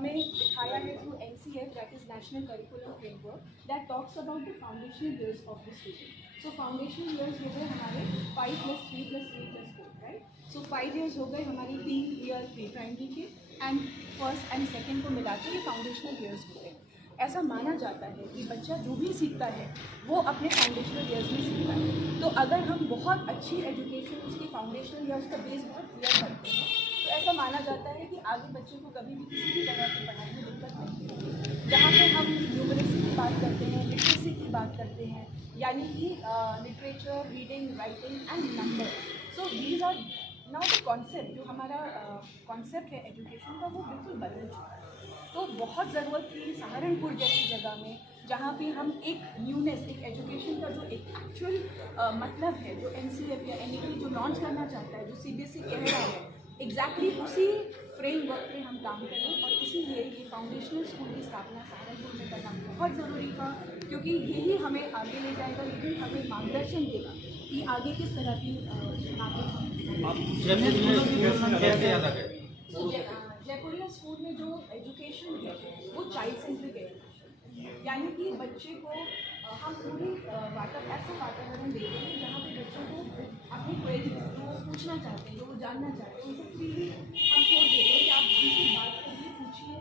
हमें दिखाया है through NCF, that is national curriculum framework, that talks about the foundational years of the student. So foundational years हो गए हमारे 5 + 3 + 3 + 4, right. सो 5 years हो गए हमारी 3 ईयर प्री प्राइमरी के, एंड फर्स्ट एंड सेकेंड को मिला के ये फाउंडेशनल ईयर्स हो गए. ऐसा माना जाता है कि बच्चा जो भी सीखता है वो अपने फाउंडेशनल ईयर्स में सीखता है. तो अगर हम बहुत अच्छी एजुकेशन उसकी फाउंडेशनल ईयर्स का बेस बहुत क्लियर करते हैं तो ऐसा माना जाता है कि आगे बच्चे को कभी भी किसी भी तरह की पढ़ाई में दिक्कत नहीं होगी. जहाँ पे हम न्यूमरेसी की बात करते हैं, लिटरेसी की बात करते हैं, यानी कि literature, reading, writing and number. So these are now the concept. जो हमारा कॉन्सेप्ट है एजुकेशन का वो बिल्कुल बदल चुका है. तो बहुत ज़रूरत थी सहारनपुर जैसी जगह में जहाँ पे हम एक न्यूनेस, एक एजुकेशन का जो एक एक्चुअल मतलब है, जो NCF या NEP जो लॉन्च करना चाहता है, जो CBSE कह रहा है, एग्जैक्टली उसी फ्रेमवर्क में हम काम करें. और इसीलिए ये फाउंडेशनल स्कूल की स्थापना सहारनपुर में करना बहुत ज़रूरी था, क्योंकि यही हमें आगे ले जाएगा, यही हमें मार्गदर्शन देगा कि आगे किस तरह की आगे हम जयपुरिया स्कूल में जो एजुकेशन है वो चाइल्ड सेंट्रिक एजुकेशन, यानी कि बच्चे को हम पूरी ऐसा वातावरण देते हैं जहाँ पे बच्चों को अपनी क्वेरीज जो वो पूछना चाहते हैं, जो वो जानना चाहते हैं, उनको फ्रीली हम छोड़ देते हैं कि आप उनसे बात करिए, पूछिए.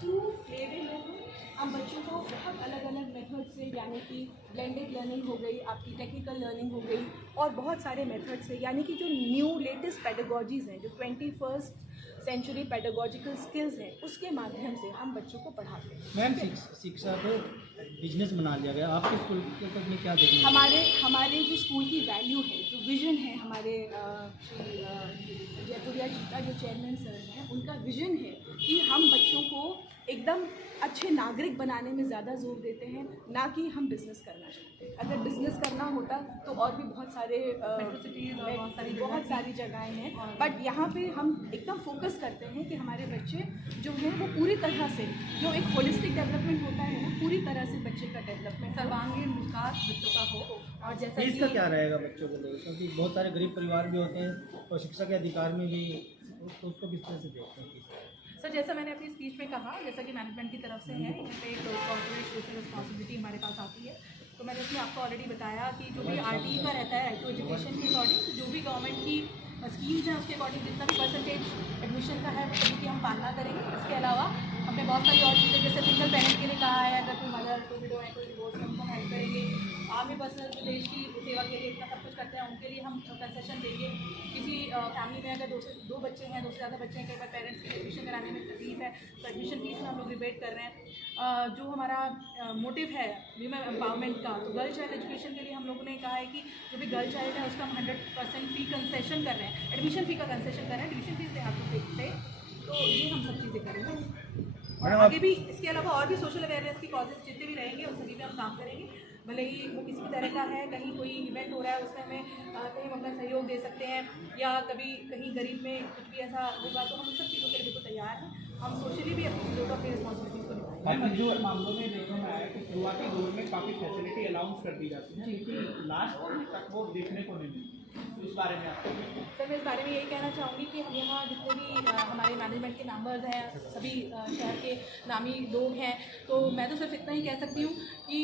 थ्रू प्ले वे मेथड हम बच्चों को बहुत अलग अलग मेथड से, यानी कि ब्लेंडेड लर्निंग हो गई, आपकी टेक्निकल लर्निंग हो गई, और बहुत सारे मेथड से, यानी कि जो न्यू लेटेस्ट पेडागोजीज़ हैं, जो 21st सेंचुरी पेडागोजिकल स्किल्स हैं, उसके माध्यम से हम बच्चों को पढ़ाते हैं. मैम, शिक्षा को बिजनेस बना लिया गया. आपके स्कूल में क्या देखिए? हमारे जो स्कूल की वैल्यू है, जो विज़न है, हमारे जयपुरिया जी का जो चेयरमैन सर हैं, उनका विज़न है कि हम बच्चों को एकदम अच्छे नागरिक बनाने में ज़्यादा जोर देते हैं, ना कि हम बिज़नेस करना चाहते हैं. अगर बिज़नेस करना होता तो और भी बहुत सारे मेट्रो सिटीज़ और बहुत सारी जगहें हैं, बट यहाँ पे हम एकदम फोकस करते हैं कि हमारे बच्चे जो हैं वो पूरी तरह से, जो एक होलिस्टिक डेवलपमेंट होता है ना, पूरी तरह से बच्चे का डेवलपमेंट, सर्वांगीण विकास बच्चों का हो. और जैसा फीस का क्या रहेगा बच्चों को लेकर, क्योंकि बहुत सारे गरीब परिवार भी होते हैं और शिक्षा के अधिकार में भी उसको किस तरह से देखते हैं? सर, जैसा मैंने अपनी स्पीच में कहा, जैसा कि मैनेजमेंट की तरफ से है, यहाँ पे एक कॉर्पोरेट सोशल रिस्पॉन्सिबिलिटी हमारे पास आती है. तो मैंने उसमें आपको ऑलरेडी बताया कि जो भी RTE का रहता है, राइट टू एजुकेशन के अकॉर्डिंग, जो भी गवर्नमेंट की स्कीम्स हैं उसके अकॉर्डिंग जितना भी परसेंटेज एडमिशन का है वो सभी की हम पालना करेंगे. इसके अलावा हमने बहुत सारी और चीज़ें, जैसे सिंगल पेरेंट के लिए कहा है, अगर कोई मदर, कोई विडो है, कोई डिवोर्स है, उनको हेल्प करेंगे. आर्मी पर्सनल जो देश की सेवा के लिए इतना सब कुछ करते हैं, उनके लिए हम कंसेशन देंगे. किसी फैमिली में अगर दो बच्चे हैं, 2 से ज़्यादा बच्चे हैं, कई बार पेरेंट्स की एडमिशन कराने में तकलीफ है, तो एडमिशन फीस में हम लोग रिबेट कर रहे हैं. जो हमारा मोटिव है वीमेन एम्पावरमेंट का, तो गर्ल चाइल्ड एजुकेशन के लिए हम लोगों ने कहा है कि जो भी गर्ल चाइल्ड है उसका हम 100% फी कंसेशन कर रहे हैं, एडमिशन फ़ी का कंसेशन कर रहे हैं. ट्यूशन फीस दे हाथ से, तो ये हम सब चीज़ें करेंगे. और आगे भी इसके अलावा और भी सोशल अवेयरनेस की कॉजेज जितने भी रहेंगे उन सभी पे हम काम करेंगे. भले ही वो किसी भी तरह का है, कहीं कोई इवेंट हो रहा है उसमें हमें कहीं हम अपना सहयोग दे सकते हैं, या कभी कहीं गरीब में कुछ भी ऐसा होगा तो हम उन सब चीज़ों के लिए बिल्कुल तैयार हैं. हम सोशली भी अपनी चीज़ों को, अपनी रिस्पॉन्सिबिलिटीज़ को निभाएंगे. जो मामलों में देखने में आया कि शुरुआती दौर में काफ़ी फैसिलिटी अलाउंस कर दी जाती है, लेकिन लास्ट में तक वो देखने को नहीं मिलती. इस बारे में आप सर, मैं इस बारे में यही कहना चाहूँगी कि हम यहाँ जितने भी हमारे मैनेजमेंट के मेंबर्स हैं, सभी शहर के नामी लोग हैं, तो मैं तो सिर्फ इतना ही कह सकती हूँ कि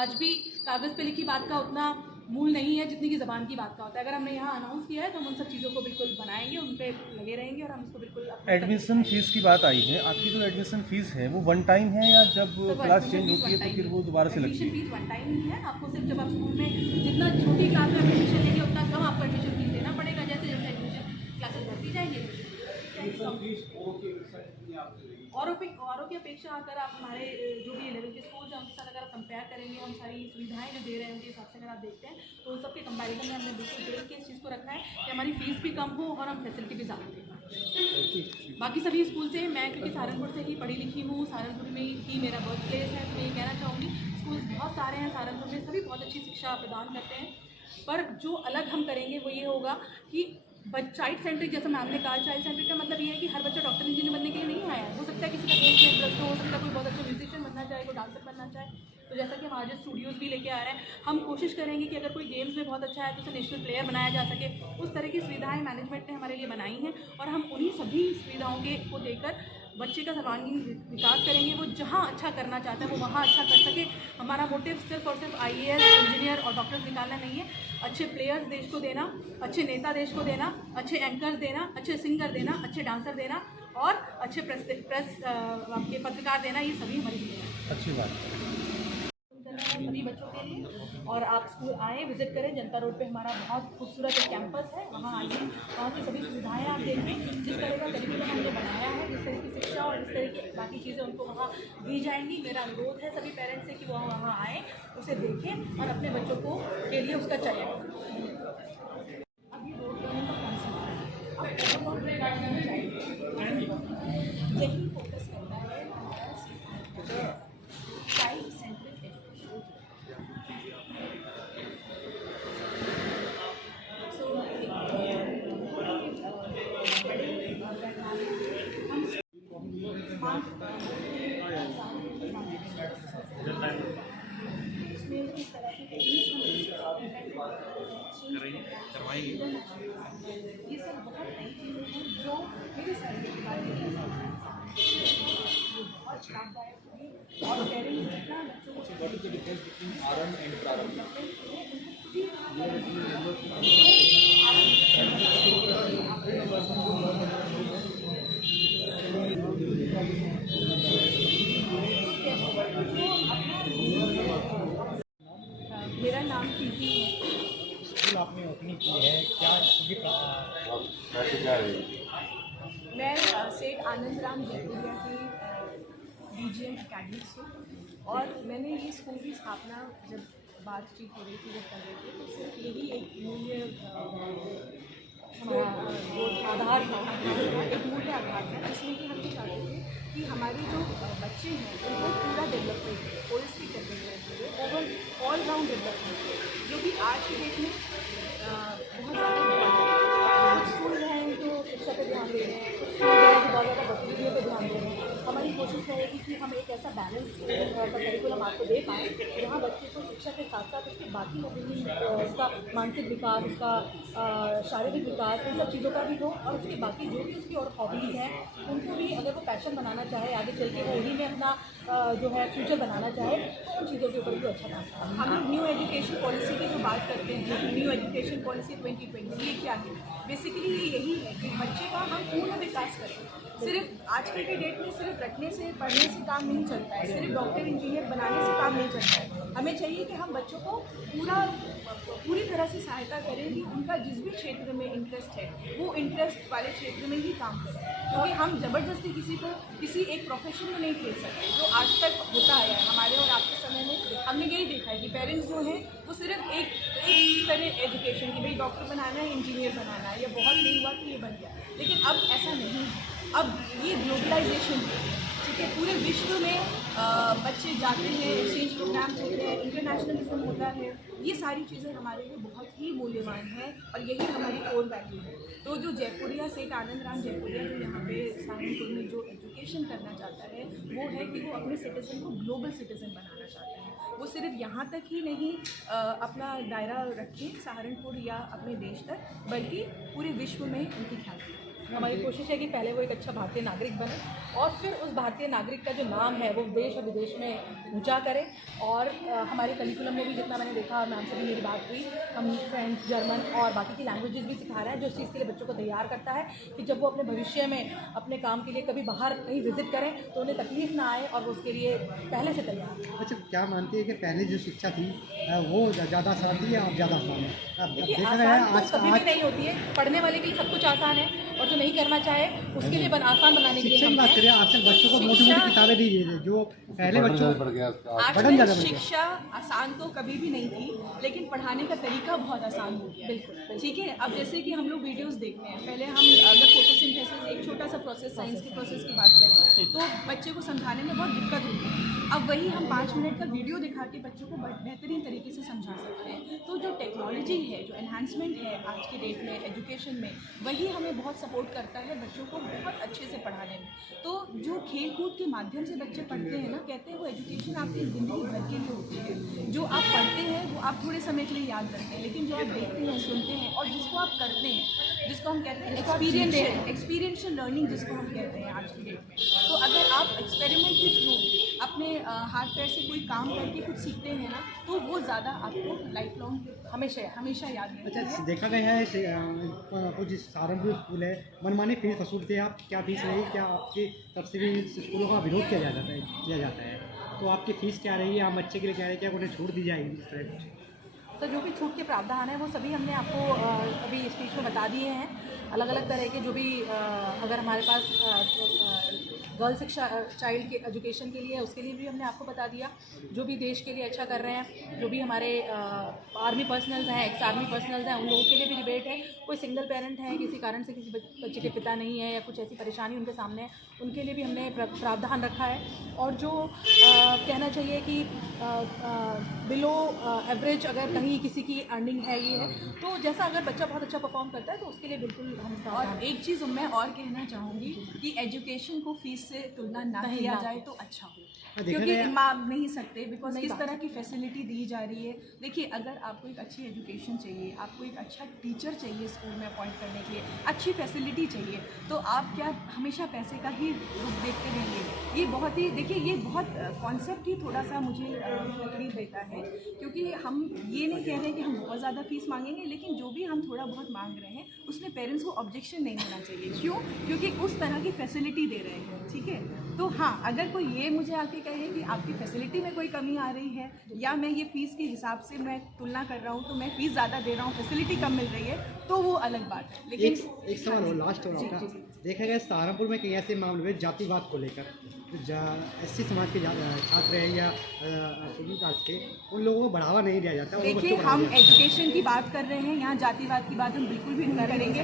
आज भी कागज़ पे लिखी बात का उतना मूल नहीं है जितनी की ज़बान की बात का होता है. अगर हमने यहाँ अनाउंस किया है तो हम उन सब चीज़ों को बिल्कुल बनाएंगे, उन पर लगे रहेंगे और हम उसको बिल्कुल. एडमिशन फीस की बात आई है, आपकी जो एडमिशन फीस है वो वन टाइम है या जब क्लास चेंज होती है तो फिर वो दोबारा से लगती है? एडमिशन फीस वन टाइम ही है. आपको सिर्फ जब आप स्कूल में जितना छोटी क्लास में एडमिशन लेंगे उतना कम आपको एडमिशन फीस देना पड़ेगा. जैसे जैसे एडमिशन क्लासेस बढ़ती जाएंगी औरों की अपेक्षा अगर आप हमारे जो भी लेवल के स्कूल्स हैं उनके साथ अगर आप कंपेयर करेंगे, हम सारी सुविधाएं जो दे रहे हैं उनके हिसाब से अगर आप देखते हैं तो उन सबके कंपैरिजन में हमने बिल्कुल देख के इस चीज़ को रखा है कि हमारी फ़ीस भी कम हो और हम फैसिलिटी भी ज़्यादा दें. बाकी सभी स्कूल से मैं, क्योंकि सहारनपुर से ही पढ़ी लिखी हूँ, सहारनपुर में ही मेरा बर्थ प्लेस है, तो मैं ये कहना चाहूँगी स्कूल बहुत सारे हैं सहारनपुर में, सभी बहुत अच्छी शिक्षा प्रदान करते हैं. पर जो अलग हम करेंगे वो ये होगा कि चाइल्ड सेंट्रिक, जैसा मैम ने कहा, चाइल्ड सेंट्रिक का मतलब ये है कि हर बच्चा डॉक्टर इंजीनियर बनने के लिए नहीं आया है. हो सकता है किसी का गेम्स में इंटरेस्ट हो सकता है कोई बहुत अच्छा म्यूजिशियन बनना चाहे, कोई डांसर बनना चाहे. तो जैसा कि हम आज स्टूडियोज़ भी लेके आ रहे हैं, हम कोशिश करेंगे कि अगर कोई गेम्स में बहुत अच्छा है तो उसे नेशनल प्लेयर बनाया जा सके. उस तरह की सुविधाएं मैनेजमेंट ने हमारे लिए बनाई हैं और हम उन्हीं सभी सुविधाओं के को देकर बच्चे का सर्वांगीण विकास करेंगे। वो जहाँ अच्छा करना चाहता है वो वहाँ अच्छा कर सके। हमारा मोटिव सिर्फ और सिर्फ IAS, इंजीनियर और डॉक्टर्स निकालना नहीं है, अच्छे प्लेयर्स देश को देना, अच्छे नेता देश को देना, अच्छे एंकर्स देना, अच्छे सिंगर देना, अच्छे डांसर देना और अच्छे प्रेस आपके पत्रकार देना, ये सभी हमारी जिम्मेदारी है। अच्छी बात है। सभी बच्चों के लिए। और आप स्कूल आएँ, विजिट करें। जनता रोड पे हमारा बहुत खूबसूरत एक कैंपस है, वहाँ आइए, वहाँ की सभी सुविधाएं आप देखें। जिस तरह का करिकुलम हमने बनाया है, जिस तरह की शिक्षा और जिस तरह की बाकी चीज़ें उनको वहाँ दी जाएंगी। मेरा अनुरोध है सभी पेरेंट्स से कि वो वहाँ आएँ, उसे देखें और अपने बच्चों को के लिए उसका चयन करें। अब ये रोड रनिंग का कॉन्सेप्ट है, अब रोड यही फोकस करता है हमारा चाइल्ड सेंट्रिक एजुकेशन। ये सब बहुत नई चीज़ें हैं जो मेरे सर्वे के बाद बहुत लाभदायक होगी और पेरेंट्स जितना बच्चों को मेरा नाम प्रीति है। स्कूल आपने ओपनिंग की है, क्या इसकी मैं सेठ आनंद राम जयपुरिया की DGM अकेडमी से, और मैंने ये स्कूल की स्थापना जब बातचीत हो रही थी, जब कर रही थी, तो सिर्फ यही एक मूल्य हमारा वो आधार था, एक मूल्य आधार था, जिसमें कि हम ये चाहते थे कि हमारे जो बच्चे हैं उनको पूरा development, holistic development, over all round development, जो कि आज की डेट में बहुत ज़्यादा कुछ स्कूल हैं जो शिक्षा पर ध्यान दे रहे हैं, कुछ स्कूल हैं जो बहुत ज़्यादा गतिविधियों पर ध्यान दे रहे हैं। हमारी कोशिश रहेगी कि हम एक ऐसा बैलेंस करिकुलम आपको दे पाएँ जहाँ बच्चे को शिक्षा के साथ साथ उसके बाकी विभिन्न उसका मानसिक विकास, उसका शारीरिक विकास, इन सब चीज़ों का भी हो, और उसकी बाकी जो भी उसकी और हॉबीज़ हैं उनको भी अगर वो पैशन बनाना चाहे, आगे चल के वो उन्हीं में अपना जो है फ्यूचर बनाना चाहे, तो उन चीज़ों के ऊपर भी अच्छा काम करें। हम लोग न्यू एजुकेशन पॉलिसी की जो बात करते हैं, न्यू एजुकेशन पॉलिसी 2020, ये क्या है? बेसिकली ये यही है कि बच्चे का हम पूर्ण विकास करें। सिर्फ आजकल के डेट में सिर्फ रटने से, पढ़ने से काम नहीं चलता है, सिर्फ डॉक्टर इंजीनियर बनाने से काम नहीं चलता है। हमें चाहिए कि हम बच्चों को पूरी तरह से सहायता करें कि उनका जिस भी क्षेत्र में इंटरेस्ट है वो इंटरेस्ट वाले क्षेत्र में ही काम करें, क्योंकि हम ज़बरदस्ती किसी को किसी एक प्रोफेशन में नहीं खेल सकते। जो आज तक होता है हमारे और आपके समय में, हमने यही देखा है कि पेरेंट्स जो हैं वो सिर्फ एक तरह एजुकेशन की, भाई डॉक्टर बनाना है, इंजीनियर बनाना है, या बहुत नहीं हुआ तो ये बन गया, लेकिन अब ऐसा नहीं है। अब ये ग्लोबलाइजेशन है, ठीक है, पूरे विश्व में बच्चे जाते हैं, एक्सचेंज प्रोग्राम्स होते हैं, इंटरनेशनलिज्म होता है, ये सारी चीज़ें हमारे लिए बहुत ही मूल्यवान है और यही हमारी कोर वैल्यू है। तो जो जयपुरिया सेठ आनंद राम जयपुरिया जो यहाँ पे सहारनपुर में जो एजुकेशन करना चाहता है वो है कि वो अपने सिटीज़न को ग्लोबल सिटीज़न बनाना चाहता है। वो सिर्फ यहाँ तक ही नहीं अपना दायरा रखें सहारनपुर या अपने देश तक, बल्कि पूरे विश्व में उनकी ख्याति। हमारी कोशिश है कि पहले वो एक अच्छा भारतीय नागरिक बने और फिर उस भारतीय नागरिक का जो नाम है वो देश और विदेश में ऊंचा करें। और हमारे करिकुलम में भी जितना मैंने देखा, मैम से भी मेरी बात हुई, हम फ्रेंच, जर्मन और बाकी की लैंग्वेजेस भी सिखा रहे हैं, जो इस चीज़ के लिए बच्चों को तैयार करता है कि जब वो अपने भविष्य में अपने काम के लिए कभी बाहर कहीं विजिट करें तो उन्हें तकलीफ ना आए और वो उसके लिए पहले से तैयार। अच्छा, क्या मानती है कि पहले जो शिक्षा थी वो ज़्यादा आसान थी या अब ज़्यादा आसान है? अब देखिए, देख रहे हैं आसान तो कभी भी नहीं होती है, पढ़ने वाले के लिए सब कुछ आसान है और जो नहीं करना चाहे उसके लिए आसान बनाने के लिए शिक्षा की बात करें, आजकल बच्चों को मोटी मोटी किताबें दी गई है, जो पहले बच्चों आजकल शिक्षा आसान तो कभी भी नहीं थी, लेकिन पढ़ाने का तरीका बहुत आसान हो गया। बिल्कुल ठीक है। अब जैसे कि हम लोग वीडियोस देखते हैं, पहले हम अगर फोटोसिंथेसिस एक छोटा सा प्रोसेस, साइंस के प्रोसेस की बात करें तो बच्चे को समझाने में बहुत दिक्कत होती है। अब वही हम 5 मिनट का वीडियो दिखा के बच्चों को बेहतरीन तरीके से समझा सकते हैं। तो जो टेक्नोलॉजी है, जो एनहांसमेंट है आज की डेट में एजुकेशन में, वही हमें बहुत सपोर्ट करता है बच्चों को बहुत अच्छे से पढ़ाने में। तो जो खेल कूद के माध्यम से बच्चे पढ़ते हैं ना, कहते हैं वो एजुकेशन आपकी ज़िंदगी भर के लिए होती है। जो आप पढ़ते हैं वो आप थोड़े समय के लिए याद रखते हैं, लेकिन जो आप देखते हैं, सुनते हैं और जिसको आप करते हैं, जिसको हम कहते हैं एक्सपीरियंशियल लर्निंग जिसको हम कहते हैं आज की डेट में। तो अगर आप एक्सपेरिमेंट के थ्रू अपने हाथ पैर से कोई काम करके कुछ सीखते हैं ना, तो वो ज़्यादा आपको लाइफ लॉन्ग हमेशा याद रहता है। अच्छा, देखा गया है कुछ सहारनपुर स्कूल है, मनमानी फीस वसूलते हैं आप, क्या फीस रही, क्या आपकी तरफ से भी स्कूलों का विरोध किया जाता है, तो आपकी फ़ीस क्या रही है, आम बच्चे के लिए क्या रही है, क्या उन्हें छूट दी जाएगी इस तरह कुछ? तो जो भी छूट के प्रावधान है वो सभी हमने आपको अभी स्पीच में बता दिए हैं। अलग अलग तरह के जो भी अगर हमारे पास गर्ल शिक्षा चाइल्ड के एजुकेशन के लिए उसके लिए भी हमने आपको बता दिया। जो भी देश के लिए अच्छा कर रहे हैं, जो भी हमारे आर्मी पर्सनल्स हैं, एक्स आर्मी पर्सनल्स हैं, उन लोगों के लिए भी डिबेट है। कोई सिंगल पेरेंट है, किसी कारण से किसी बच्चे के पिता नहीं है या कुछ ऐसी परेशानी उनके सामने है, उनके लिए भी हमने प्रावधान रखा है। और जो कहना चाहिए कि बिलो एवरेज अगर कहीं किसी की अर्निंग है ये है, तो जैसा अगर बच्चा बहुत अच्छा परफॉर्म करता है तो उसके लिए बिल्कुल हम और एक चीज़ मैं और कहना चाहूँगी कि एजुकेशन को फीस से तुलना ना किया जाए तो अच्छा हो, क्योंकि मांग नहीं सकते बिकॉज किस तरह की फैसिलिटी दी जा रही है। देखिए, अगर आपको एक अच्छी एजुकेशन चाहिए, आपको एक अच्छा टीचर चाहिए स्कूल में अपॉइंट करने के लिए, अच्छी फैसिलिटी चाहिए, तो आप क्या हमेशा पैसे का ही रुख देखते रहेंगे? ये बहुत ही देखिए, ये बहुत कॉन्सेप्ट ही थोड़ा सा मुझे तकलीफ देता है, क्योंकि हम ये नहीं कह रहे कि हम बहुत ज़्यादा फीस मांगेंगे, लेकिन जो भी हम थोड़ा बहुत मांग रहे हैं उसमें पेरेंट्स को ऑब्जेक्शन नहीं होना चाहिए। क्यों? क्योंकि उस तरह की फैसिलिटी दे रहे हैं, ठीक है। तो हाँ, अगर कोई ये मुझे आके कहे कि आपकी फैसिलिटी में कोई कमी आ रही है, या मैं ये फ़ीस के हिसाब से मैं तुलना कर रहा हूँ तो मैं फ़ीस ज़्यादा दे रहा हूँ, फैसिलिटी कम मिल रही है, तो वो अलग बात है। लेकिन एक सवाल हो, लास्ट हो आपका। देखा गया सहारनपुर में कई ऐसे मामले हुए जातिवाद को लेकर, एससी समाज के छात्र हैं या शेड्यूल कास्ट के, उन लोगों को बढ़ावा नहीं दिया जाता। देखिए, हम एजुकेशन की बात कर रहे हैं, यहाँ जातिवाद की बात हम बिल्कुल भी नहीं करेंगे।